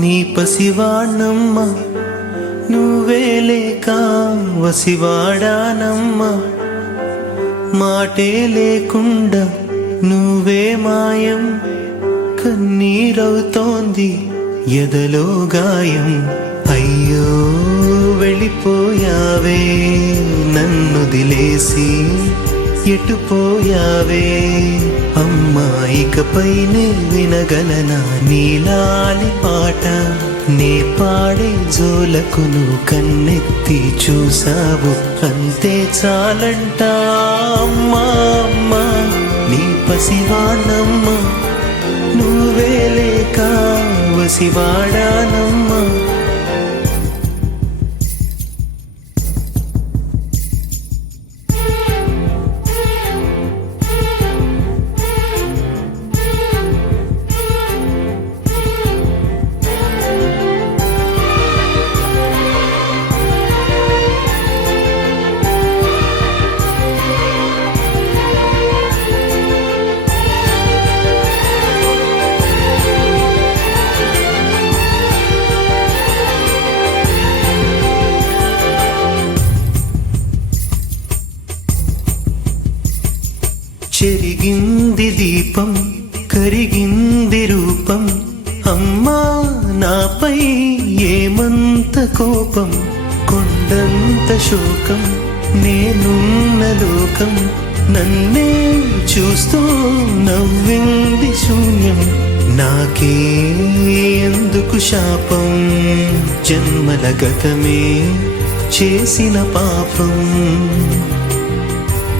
నీ పసివాణ్ణమ్మ నువ్వే లేక వసివాడానమ్మ మాటే లేకుండా నువ్వే మాయం కన్నీరవుతోంది ఎదలో గాయం అయ్యో వెళ్ళిపోయావే నన్నుదిలేసి ఎటుపోయావే అమ్మా ఇకపైనే వినగలనా నీలాలి పాట నే పాడే జోలకు నువ్వు కన్నెత్తి చూసావు అంతే చాలంట అమ్మా అమ్మా నీ పసివాణమ్మ నువ్వే లేక వసివాడానమ్మా చెరిగింది దీపం కరిగింది రూపం అమ్మా నాపై ఏమంత కోపం కొండంత శోకం నేనున్న లోకం నన్నే చూస్తూ నవ్వింది శూన్యం నాకే ఎందుకు శాపం జన్మల గతమే చేసిన పాపం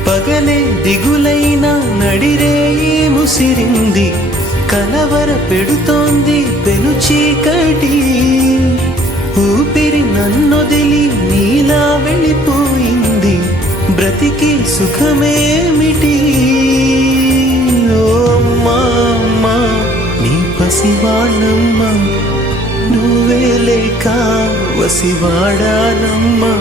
పగలే దిగులైన నడిరేయి ముసిరింది కలవర పెడుతోంది పెను చీకటి ఊపిరి నన్నొదిలి నీలా వెళ్ళిపోయింది బ్రతికి సుఖమేమిటి ఓ అమ్మా అమ్మా నీ పసివాణమ్మ నువ్వే లేక వసివాడానమ్మా